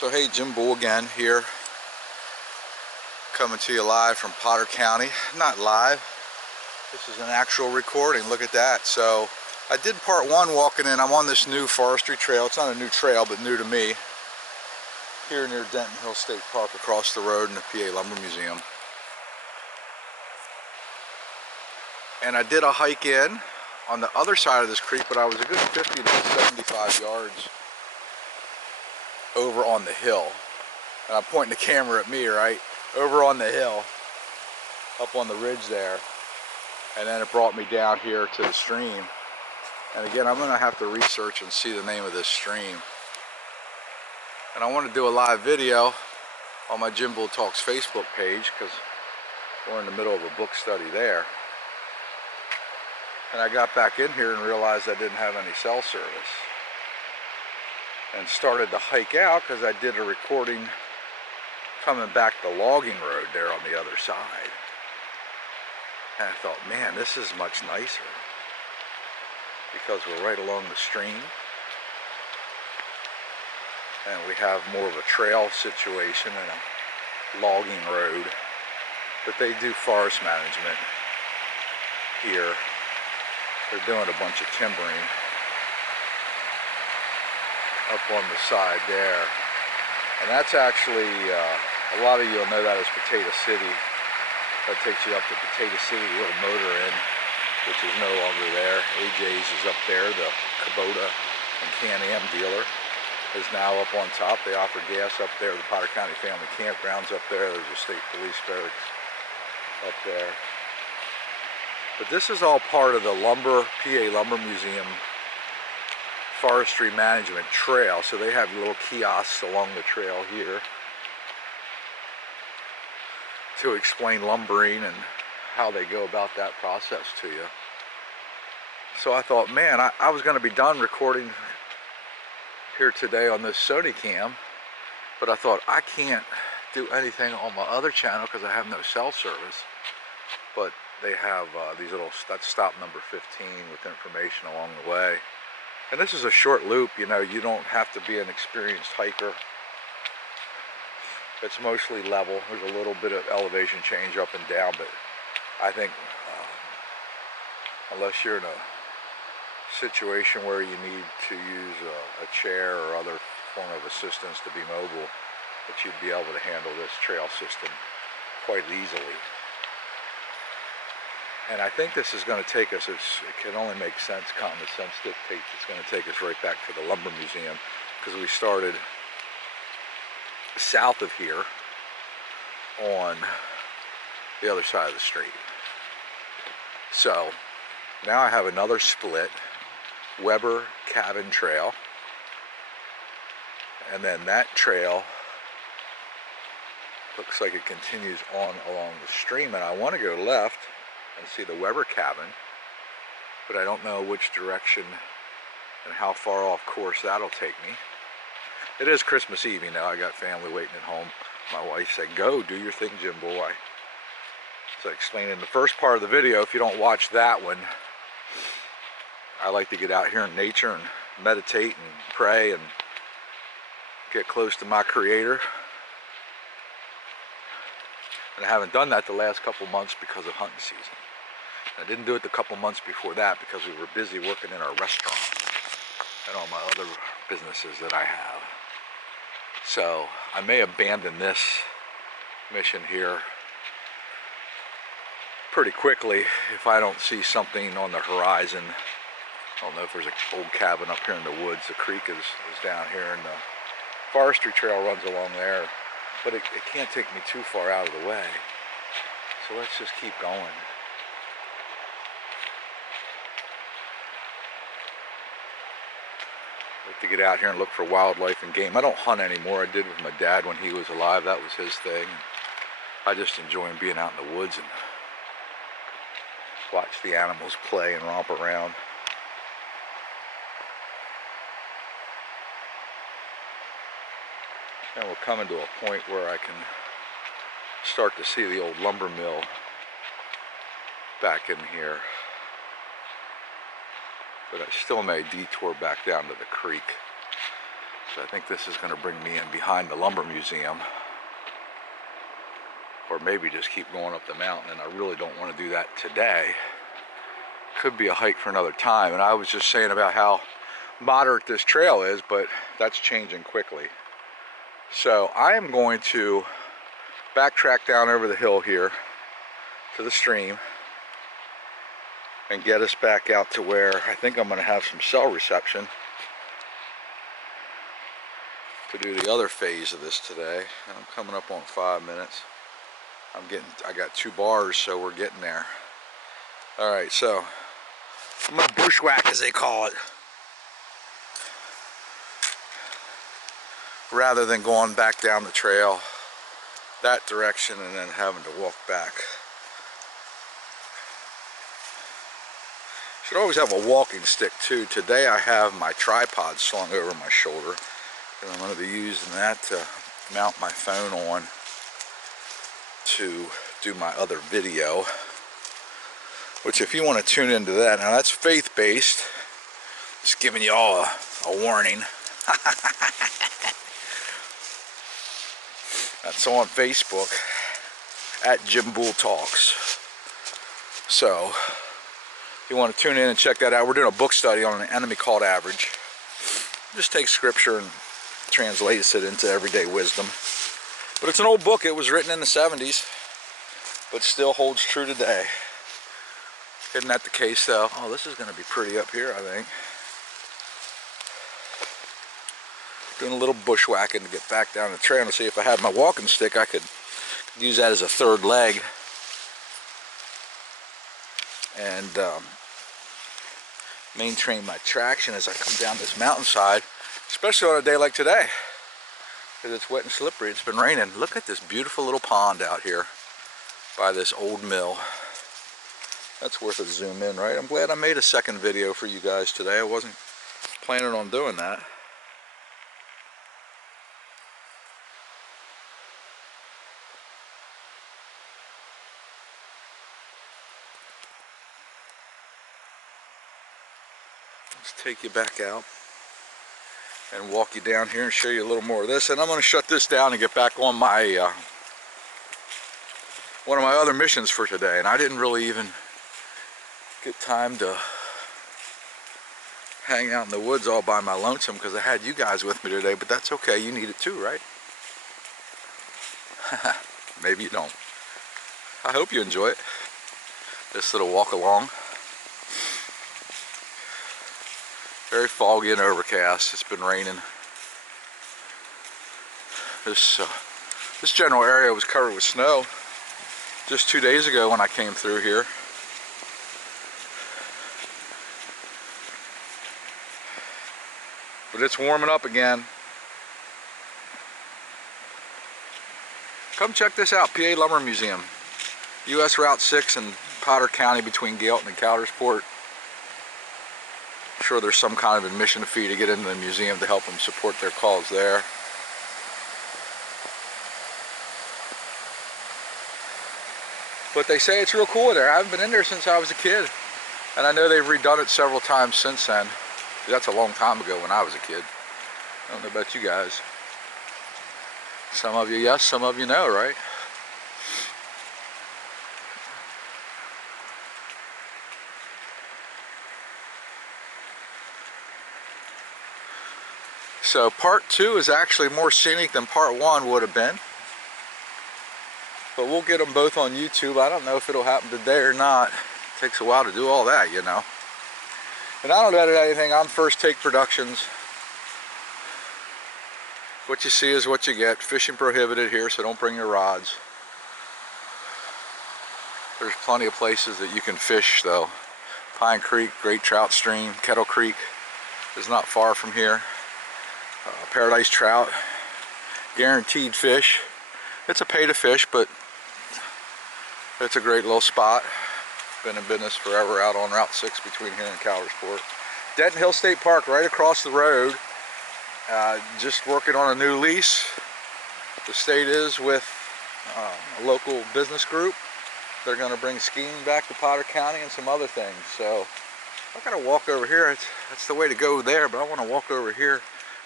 So hey, Jim Bull again here, coming to you live from Potter County. Not live, this is an actual recording. Look at that. So I did part one walking in. I'm on this new forestry trail. It's not a new trail, but new to me, here near Denton Hill State Park, across the road in the PA Lumber Museum. And I did a hike in on the other side of this creek, but I was a good 50 to 75 yards over on the hill. And I'm pointing the camera at me, right? Over on the hill, up on the ridge there. And then it brought me down here to the stream. And again, I'm gonna have to research and see the name of this stream. And I want to do a live video on my Jim Bull Talks Facebook page, because we're in the middle of a book study there. And I got back in here and realized I didn't have any cell service. And started to hike out because I did a recording coming back the logging road there on the other side. And I thought, man, this is much nicer because we're right along the stream. And we have more of a trail situation and a logging road. But they do forest management here. They're doing a bunch of timbering up on the side there. And that's actually, a lot of you will know that as Potato City. That takes you up to Potato City, Little Motor Inn, which is no longer there. AJ's is up there, the Kubota and Can-Am dealer is now up on top. They offer gas up there. The Potter County Family Campground's up there. There's a state police barracks up there. But this is all part of the PA Lumber Museum Forestry Management Trail. So they have little kiosks along the trail here to explain lumbering and how they go about that process to you. So I thought, man, I was going to be done recording here today on this Sony cam, but I thought I can't do anything on my other channel because I have no cell service. But they have these little, that's stop number 15 with information along the way. And this is a short loop, you know, you don't have to be an experienced hiker. It's mostly level. There's a little bit of elevation change up and down, but I think unless you're in a situation where you need to use a chair or other form of assistance to be mobile, that you'd be able to handle this trail system quite easily. And I think this is going to take us, it can only make sense, common sense dictates it's going to take us right back to the Lumber Museum, because we started south of here on the other side of the street. So now I have another split, Weber Cabin Trail, and then that trail looks like it continues on along the stream, and I want to go left and see the Weber Cabin, but I don't know which direction and how far off course that'll take me. It is Christmas Eve, you know, I got family waiting at home. My wife said, go, do your thing, Jim Bull. So I explained in the first part of the video, if you don't watch that one, I like to get out here in nature and meditate and pray and get close to my Creator. And I haven't done that the last couple months because of hunting season. I didn't do it the couple months before that because we were busy working in our restaurant and all my other businesses that I have. So I may abandon this mission here pretty quickly if I don't see something on the horizon. I don't know if there's an old cabin up here in the woods. The creek is down here and the forestry trail runs along there. But it can't take me too far out of the way. So let's just keep going. I like to get out here and look for wildlife and game. I don't hunt anymore. I did with my dad when he was alive. That was his thing. I just enjoy being out in the woods and watch the animals play and romp around. And we're coming to a point where I can start to see the old lumber mill back in here. But I still may detour back down to the creek. So I think this is going to bring me in behind the lumber museum, or maybe just keep going up the mountain, and I really don't want to do that today. Could be a hike for another time. And I was just saying about how moderate this trail is, but that's changing quickly. So I am going to backtrack down over the hill here to the stream and get us back out to where I think I'm going to have some cell reception to do the other phase of this today. And I'm coming up on 5 minutes. I got 2 bars, so we're getting there. All right, so I'm gonna bushwhack, as they call it, rather than going back down the trail that direction and then having to walk back. Should always have a walking stick too. Today I have my tripod slung over my shoulder, and I'm going to be using that to mount my phone on to do my other video, which, if you want to tune into that, now that's faith-based, just giving you all a warning. That's on Facebook at Jim Bull Talks. So if you want to tune in and check that out, we're doing a book study on an enemy called average. Just takes scripture and translates it into everyday wisdom. But it's an old book. It was written in the 70s, but still holds true today. Isn't that the case, though? Oh, this is going to be pretty up here, I think. Doing a little bushwhacking to get back down the trail to see if I had my walking stick, I could use that as a third leg and maintain my traction as I come down this mountainside, especially on a day like today, because it's wet and slippery. It's been raining. Look at this beautiful little pond out here by this old mill. That's worth a zoom in, right? I'm glad I made a second video for you guys today. I wasn't planning on doing that. Let's take you back out and walk you down here and show you a little more of this. And I'm going to shut this down and get back on my one of my other missions for today. And I didn't really even get time to hang out in the woods all by my lonesome because I had you guys with me today, but that's okay. You need it too, right? Maybe you don't. I hope you enjoy it. This little walk along. Very foggy and overcast. It's been raining. This general area was covered with snow just 2 days ago when I came through here. But it's warming up again. Come check this out, PA Lumber Museum. US Route 6 in Potter County between Gailton and Coudersport. I'm sure there's some kind of admission fee to get into the museum to help them support their cause there. But they say it's real cool there. I haven't been in there since I was a kid. And I know they've redone it several times since then. That's a long time ago when I was a kid. I don't know about you guys. Some of you yes, some of you no, right? So part 2 is actually more scenic than part 1 would have been. But we'll get them both on YouTube. I don't know if it'll happen today or not. It takes a while to do all that, you know. And I don't edit anything. I'm First Take Productions. What you see is what you get. Fishing prohibited here, so don't bring your rods. There's plenty of places that you can fish, though. Pine Creek, Great Trout Stream, Kettle Creek is not far from here. Paradise Trout, guaranteed fish. It's a pay to fish, but it's a great little spot. Been in business forever out on Route 6 between here and Coudersport. Denton Hill State Park right across the road. Just working on a new lease. The state is with a local business group. They're going to bring skiing back to Potter County and some other things. So I got to walk over here. That's the way to go there, but I want to walk over here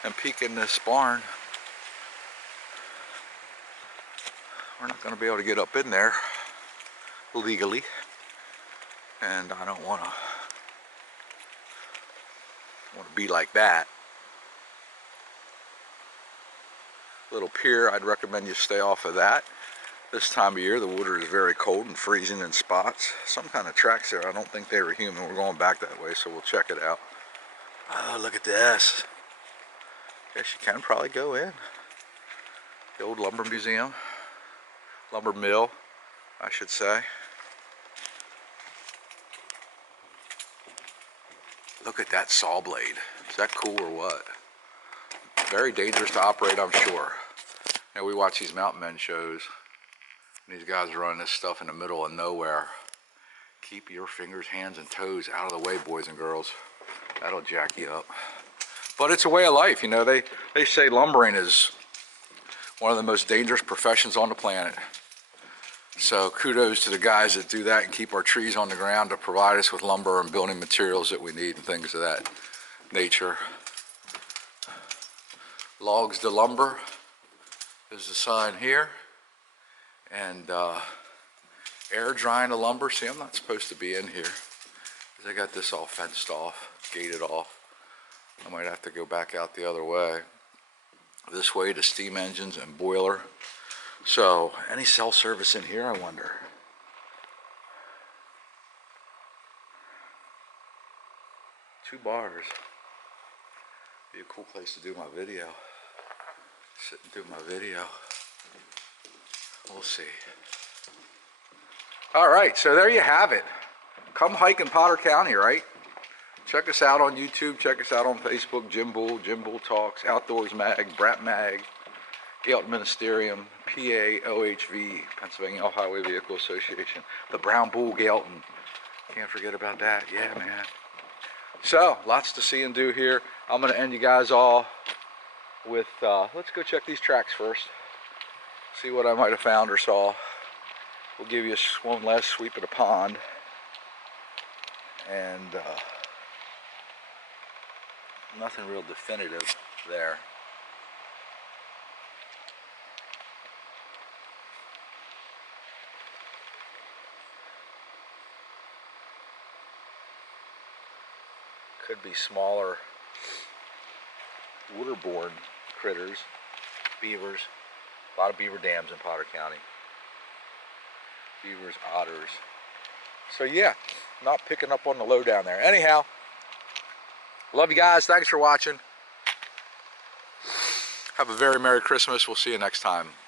and peek in this barn. We're not going to be able to get up in there legally, and I don't want to be like that. Little pier, I'd recommend you stay off of that. This time of year the water is very cold and freezing in spots. Some kind of tracks there. I don't think they were human. We're going back that way, so we'll check it out. Oh, look at this. Guess you can probably go in. The old lumber museum. Lumber mill, I should say. Look at that saw blade. Is that cool or what? Very dangerous to operate, I'm sure. Now, we watch these mountain men shows, and these guys are running this stuff in the middle of nowhere. Keep your fingers, hands, and toes out of the way, boys and girls. That'll jack you up. But it's a way of life, you know. They say lumbering is one of the most dangerous professions on the planet. So kudos to the guys that do that and keep our trees on the ground to provide us with lumber and building materials that we need and things of that nature. Logs to lumber is the sign here. And air drying the lumber. See, I'm not supposed to be in here because I got this all fenced off, gated off. I might have to go back out the other way. This way to steam engines and boiler. So, any cell service in here, I wonder? Two bars. Be a cool place to do my video. Sit and do my video. We'll see. Alright, so there you have it. Come hike in Potter County, right? Check us out on YouTube. Check us out on Facebook. Jim Bull Talks, Outdoors Mag, Brat Mag, Gailton Ministerium, PAOHV, Pennsylvania Highway Vehicle Association, the Brown Bull Gailton. Can't forget about that. Yeah, man. So, lots to see and do here. I'm going to end you guys all with, let's go check these tracks first. See what I might have found or saw. We'll give you one last sweep of the pond. And nothing real definitive there. Could be smaller waterborne critters, beavers. A lot of beaver dams in Potter County. Beavers, otters. So yeah, not picking up on the low down there. Anyhow, love you guys. Thanks for watching. Have a very Merry Christmas. We'll see you next time.